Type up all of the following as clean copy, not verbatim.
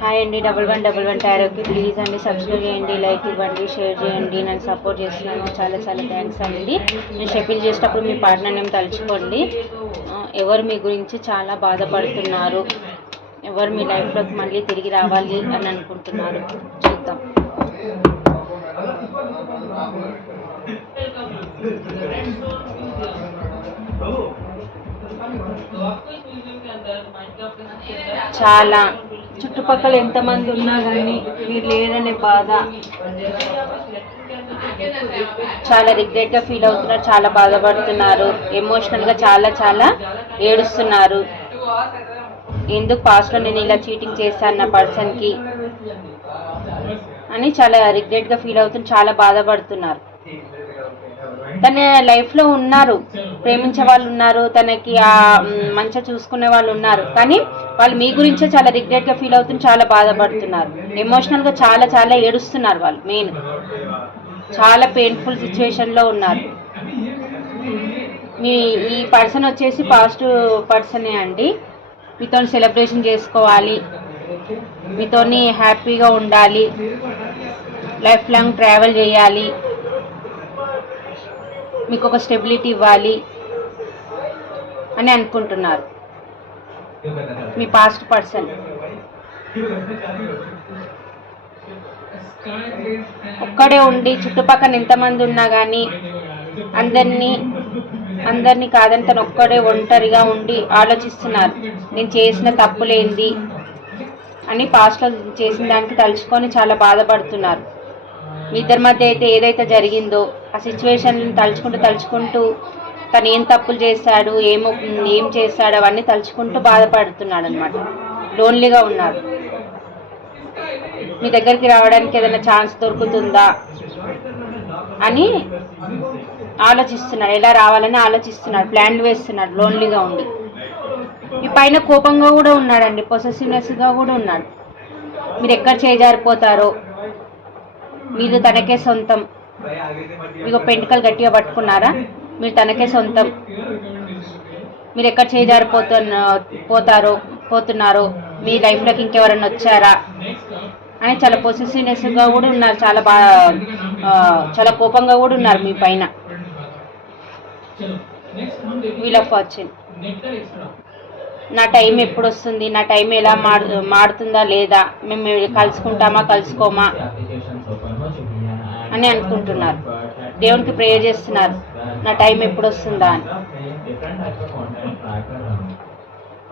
Hi అండి, 1111 టారోకి please అండి subscribe చేయండి, లైక్ ఇవ్వండి, షేర్ చేయండి. నన్ను సపోర్ట్ చేస్తున్నాను, చాలా చాలా థ్యాంక్స్ అండి. నేను షఫిల్ చేసేటప్పుడు మీ పార్ట్నర్ నేమ్ తలుచుకోండి. ఎవరు మీ గురించి చాలా బాధపడుతున్నారు, ఎవరు మీ లైఫ్లోకి మళ్ళీ తిరిగి రావాలి అని అనుకుంటున్నారు చూద్దాం. చాలా చుట్టుపక్కల ఎంతమంది ఉన్నా కానీ మీరు లేరనే బాధ, చాలా రిగ్రెట్గా ఫీల్ అవుతున్నారు, చాలా బాధపడుతున్నారు, ఎమోషనల్గా చాలా చాలా ఏడుస్తున్నారు. ఎందుకు పాస్ట్లో నేను ఇలా చీటింగ్ చేశాను నా పర్సన్కి అని చాలా రిగ్రెట్గా ఫీల్ అవుతున్నారు, చాలా బాధపడుతున్నారు. తన లైఫ్లో ఉన్నారు, ప్రేమించే వాళ్ళు ఉన్నారు, తనకి మంచిగా చూసుకునే వాళ్ళు ఉన్నారు, కానీ వాళ్ళు మీ గురించే చాలా రిగ్రెట్గా ఫీల్ అవుతున్నారు, చాలా బాధపడుతున్నారు, ఎమోషనల్గా చాలా చాలా ఏడుస్తున్నారు. వాళ్ళు మెయిన్ చాలా పెయిన్ఫుల్ సిచ్యువేషన్లో ఉన్నారు. ఈ పర్సన్ వచ్చేసి పాజిటివ్ పర్సనే అండి. మీతో సెలబ్రేషన్ చేసుకోవాలి, మీతో హ్యాపీగా ఉండాలి, లైఫ్ లాంగ్ ట్రావెల్ చేయాలి, మీకు ఒక స్టెబిలిటీ ఇవ్వాలి అని అనుకుంటున్నారు మీ పాస్ట్ పర్సన్. ఒక్కడే ఉండి చుట్టుపక్కల ఎంతమంది ఉన్నా కానీ అందరినీ కాదని తను ఒక్కడే ఒంటరిగా ఉండి ఆలోచిస్తున్నారు, నేను చేసిన తప్పులేంది అని పాస్ట్లో చేసిన దానికి తలుచుకొని చాలా బాధపడుతున్నారు. మీ ఇద్దరి మధ్య అయితే ఏదైతే జరిగిందో ఆ సిచ్యువేషన్ తలుచుకుంటూ తను ఏం తప్పులు చేశాడు, ఏం చేశాడు అవన్నీ తలుచుకుంటూ బాధపడుతున్నాడు అనమాట. లోన్లీగా ఉన్నాడు. మీ దగ్గరికి రావడానికి ఏదైనా ఛాన్స్ దొరుకుతుందా అని ఆలోచిస్తున్నాడు, ఎలా రావాలని ఆలోచిస్తున్నాడు, ప్లాన్లు వేస్తున్నాడు లోన్లీగా ఉండి. మీ పైన కోపంగా కూడా ఉన్నాడండి, పొసెసివ్నెస్గా కూడా ఉన్నాడు. మీరు ఎక్కడ చేజారిపోతారో, మీరు తనకే సొంతం, మీకు పెంటికలు గట్టిగా పట్టుకున్నారా, మీరు తనకే సొంతం, మీరు ఎక్కడ పోతున్నారో, మీ లైఫ్లోకి ఇంకెవరన్నా వచ్చారా అని చాలా పొసెసివ్నెస్గా కూడా ఉన్నారు, చాలా కోపంగా కూడా ఉన్నారు మీ పైన. వీల్ ఆఫ్ ఫార్చ్యూన్, నా టైం ఎప్పుడు వస్తుంది, నా టైం ఎలా మారుతుందా లేదా, మేము కలుసుకోమా అని అనుకుంటున్నారు. దేవునికి ప్రేయర్ చేస్తున్నారు, నా టైం ఎప్పుడు వస్తుందా అని.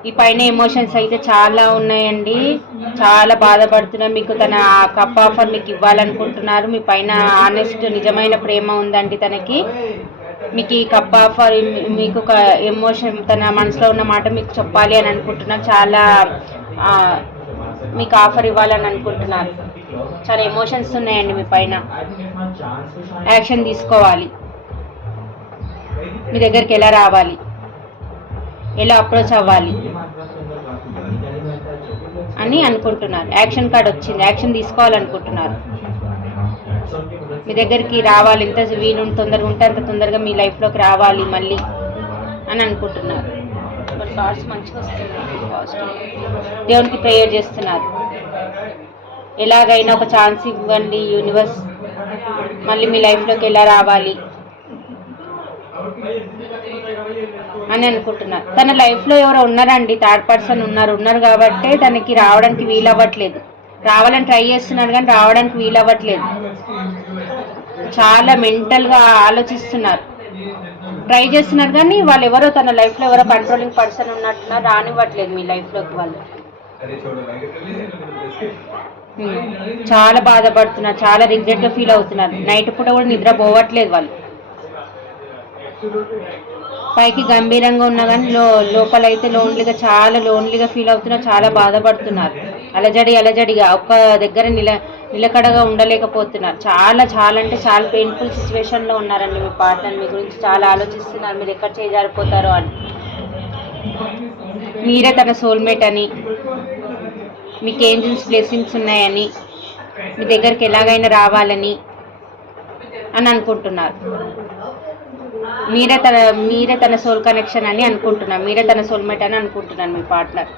ఈ పైన ఎమోషన్స్ అయితే చాలా ఉన్నాయండి, చాలా బాధపడుతున్నారు. మీకు తన కప్ ఆఫర్ మీకు ఇవ్వాలనుకుంటున్నారు. మీ పైన ఆనెస్ట్ నిజమైన ప్రేమ ఉందండి తనకి. మీకు ఈ కప్ ఆఫర్, మీకు ఒక ఎమోషన్, తన మనసులో ఉన్న మాట మీకు చెప్పాలి అని అనుకుంటున్నారు. చాలా మీకు ఆఫర్ ఇవ్వాలని అనుకుంటున్నారు. చాలా ఎమోషన్స్ ఉన్నాయండి మీ పైన. యాక్షన్ తీసుకోవాలి, మీ దగ్గరికి ఎలా రావాలి, ఎలా అప్రోచ్ అవ్వాలి అని అనుకుంటున్నారు. యాక్షన్ కార్డ్ వచ్చింది, యాక్షన్ తీసుకోవాలనుకుంటున్నారు. మీ దగ్గరికి రావాలి, ఎంత వీలు తొందరగా ఉంటే అంత తొందరగా మీ లైఫ్లోకి రావాలి మళ్ళీ అని అనుకుంటున్నారు. మరి కార్డ్స్ మంచిగా వస్తున్నాయి, పాజిటివ్. దేవునికి ప్రేయర్ చేస్తున్నారు, ఎలాగైనా ఒక ఛాన్స్ ఇవ్వండి యూనివర్స్, మళ్ళీ మీ లైఫ్లోకి ఎలా రావాలి అని అనుకుంటున్నారు. తన లైఫ్లో ఎవరో ఉన్నారండి, థర్డ్ పర్సన్ ఉన్నారు కాబట్టి తనకి రావడానికి వీలు అవ్వట్లేదు. రావాలని ట్రై చేస్తున్నారు కానీ రావడానికి వీలు అవ్వట్లేదు. చాలా మెంటల్గా ఆలోచిస్తున్నారు, ట్రై చేస్తున్నారు కానీ వాళ్ళు ఎవరో, తన లైఫ్లో ఎవరో కంట్రోలింగ్ పర్సన్ ఉన్నట్టున్నారు, రానివ్వట్లేదు మీ లైఫ్లోకి వాళ్ళు. చాలా బాధపడుతున్నారు, చాలా రిగ్రెట్గా ఫీల్ అవుతున్నారు. నైట్ పూట కూడా నిద్ర పోవట్లేదు వాళ్ళు. పైకి గంభీరంగా ఉన్నా కానీ లోపలైతే చాలా లోన్లీగా ఫీల్ అవుతున్నారు, చాలా బాధపడుతున్నారు. అలజడిగా ఒక్క దగ్గర నిలకడగా ఉండలేకపోతున్నారు. చాలా అంటే చాలా పెయిన్ఫుల్ సిచ్యువేషన్లో ఉన్నారండి మీ పార్ట్నర్. మీ గురించి చాలా ఆలోచిస్తున్నారు, మీరు ఎక్కడ చేజారిపోతారో అని. మీరే తన సోల్మేట్ అని, మీకు ఏంజల్స్ బ్లెస్సింగ్స్ ఉన్నాయని, మీ దగ్గరికి ఎలాగైనా రావాలని అని అనుకుంటున్నారు. మీరే తన సోల్ కనెక్షన్ అని అనుకుంటున్నాను, మీరే తన సోల్మేట్ అని అనుకుంటున్నాను. మీ పార్ట్నర్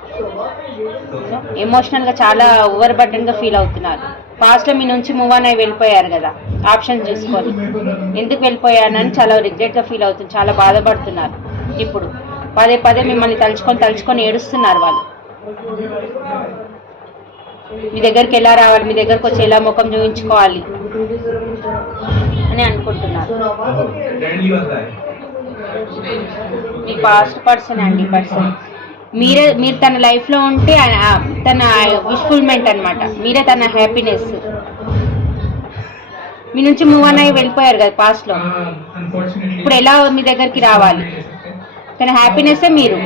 ఎమోషనల్గా చాలా ఓవర్ బర్డెన్గా ఫీల్ అవుతున్నారు. పాస్ట్లో మీ నుంచి మూవ్ ఆన్ అయి వెళ్ళిపోయారు కదా, ఆప్షన్ చూసుకొని ఎందుకు వెళ్ళిపోయానని చాలా రిగ్రెట్గా ఫీల్ అవుతుంది, చాలా బాధపడుతున్నారు. ఇప్పుడు పదే మిమ్మల్ని తలుచుకొని ఏడుస్తున్నారు వాళ్ళు. మీ దగ్గరికి ఎలా రావాలి, మీ దగ్గరకు వచ్చి ఎలా ముఖం చూపించుకోవాలి అని అనుకుంటున్నారు. మీ పాస్ట్ పర్సన్ అండి, మీరు తన లైఫ్లో ఉంటే తన విష్ఫుల్మెంట్ అనమాట, మీరే తన హ్యాపీనెస్. మీ నుంచి మూవ్ ఆన్ అయ్యి వెళ్ళిపోయారు కదా పాస్ట్లో, ఇప్పుడు ఎలా మీ దగ్గరికి రావాలి, తన హ్యాపీనెస్సే మీరు.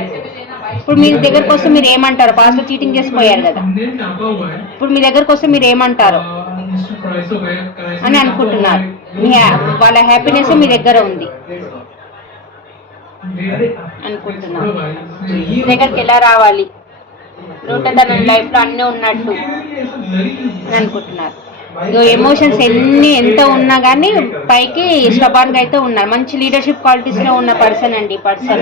ఇప్పుడు మీ దగ్గరకు వస్తే మీరు ఏమంటారు, పాస్ట్లో చీటింగ్ చేసిపోయారు కదా, ఇప్పుడు మీ దగ్గరకు వస్తే మీరు ఏమంటారు అని అనుకుంటున్నారు. వాళ్ళ హ్యాపీనెస్ మీ దగ్గర ఉంది అనుకుంటున్నారు. మీ దగ్గరికి ఎలా రావాలి, ఉంటే తన లైఫ్లో అన్నీ ఉన్నట్టు అని అనుకుంటున్నారు. ఎమోషన్స్ ఎంత ఉన్నా కానీ పైకి స్టబాన్గా అయితే ఉన్నారు. మంచి లీడర్షిప్ క్వాలిటీస్లో ఉన్న పర్సన్ అండి. పర్సన్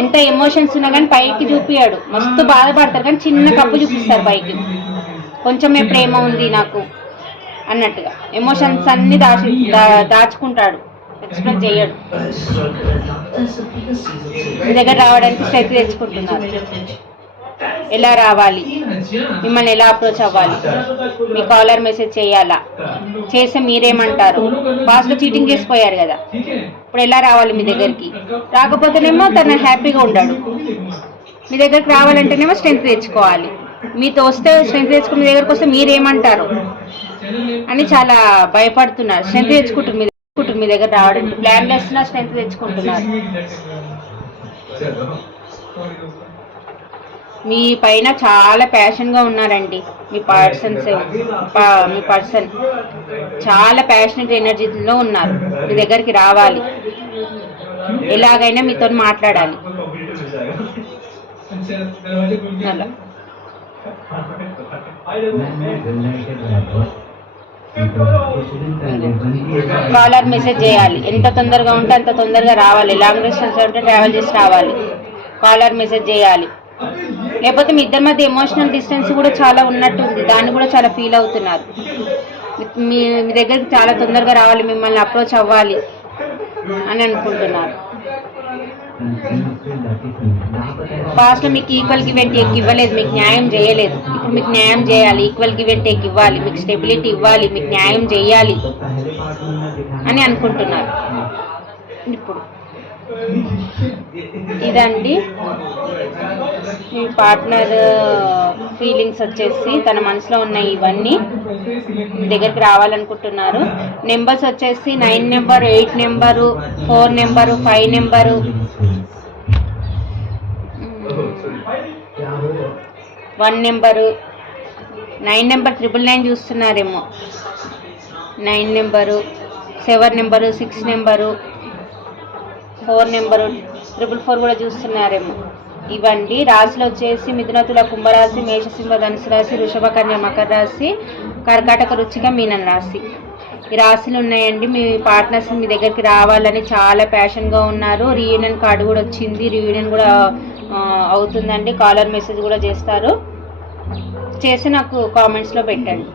ఎంత ఎమోషన్స్ ఉన్నా కానీ పైకి చూపియాడు, మస్తు బాధపడతారు కానీ చిన్న కప్పు చూపిస్తారు పైకి. కొంచెమే ప్రేమ ఉంది నాకు అన్నట్టుగా ఎమోషన్స్ అన్ని దాచుకుంటాడు, ఎక్స్ప్రెస్ చేయడు. మీ దగ్గర రావడానికి స్ట్రెంత్ తెచ్చుకుంటున్నారు. ఎలా రావాలి, మిమ్మల్ని ఎలా అప్రోచ్ అవ్వాలి, మీ కాలర్ మెసేజ్ చేయాలా, చేస్తే మీరేమంటారు, పాస్ట్లో చీటింగ్ చేసిపోయారు కదా, ఇప్పుడు ఎలా రావాలి మీ దగ్గరికి. రాకపోతేనేమో తను హ్యాపీగా ఉండడు, మీ దగ్గరికి రావాలంటేనేమో స్ట్రెంత్ తెచ్చుకోవాలి. మీతో వస్తే స్ట్రెంత్ తెచ్చుకుని మీ దగ్గరకు వస్తే మీరేమంటారు అని చాలా భయపడుతున్నారు. స్ట్రెంత్ తెచ్చుకుంటారు మీ దగ్గర రావడానికి, ప్లాన్ వేస్తున్నా స్ట్రెంత్ తెచ్చుకుంటున్నారు. మీ పైన చాలా ప్యాషన్గా ఉన్నారండి. మీ పర్సన్ చాలా ప్యాషనెట్ ఎనర్జీలో ఉన్నారు. మీ దగ్గరికి రావాలి, ఎలాగైనా మీతో మాట్లాడాలి. అలా కాలర్ మెసేజ్ చేయాలి, ఎంత తొందరగా ఉంటే అంత తొందరగా రావాలి. లాంగ్ డిస్టెన్స్ ఉంటే ట్రావెల్ చేసి రావాలి, కాలర్ మెసేజ్ చేయాలి. లేకపోతే మీ ఇద్దరి మధ్య ఎమోషనల్ డిస్టెన్స్ కూడా చాలా ఉన్నట్టుంది, దాన్ని కూడా చాలా ఫీల్ అవుతున్నారు. మీ దగ్గరికి చాలా తొందరగా రావాలి, మిమ్మల్ని అప్రోచ్ అవ్వాలి అని అనుకుంటున్నారు. పాస్ట్లో మీకు ఈక్వల్ గివ్ అండ్ టేక్ ఇవ్వలేదు, మీకు న్యాయం చేయలేదు. ఇప్పుడు మీకు న్యాయం చేయాలి, ఈక్వల్ గివ్ అండ్ టేక్ ఇవ్వాలి, మీకు స్టెబిలిటీ ఇవ్వాలి, మీకు న్యాయం చేయాలి అని అనుకుంటున్నారు. ఇప్పుడు ఇదండి మీ పార్ట్నర్ ఫీలింగ్స్ వచ్చేసి, తన మనసులో ఉన్న ఇవన్నీ మీ దగ్గరికి రావాలనుకుంటున్నారు. నెంబర్స్ వచ్చేసి 9 number, 8 number, 4 number, 5 number, 1 number, 9 number 999 చూస్తున్నారేమో, 9 number, 7 number, 6 number, 4 number, 444 కూడా చూస్తున్నారేమో. ఇవండి రాశులు వచ్చేసి మిథున, తుల, కుంభరాశి, మేషసింహ, ధనుసు రాశి, వృషభ, కన్య, మకర రాశి, కర్కాటక, వృశ్చిక, మీనం రాశి. ఈ రాశులు ఉన్నాయండి. మీ పార్ట్నర్స్ మీ దగ్గరికి రావాలని చాలా ప్యాషన్గా ఉన్నారు. రీయూనియన్ కార్డు కూడా వచ్చింది, రీయూనియన్ కూడా అవుతుందండి. కాలర్ మెసేజ్ కూడా చేస్తారు, చేసి నాకు కామెంట్స్లో పెట్టండి.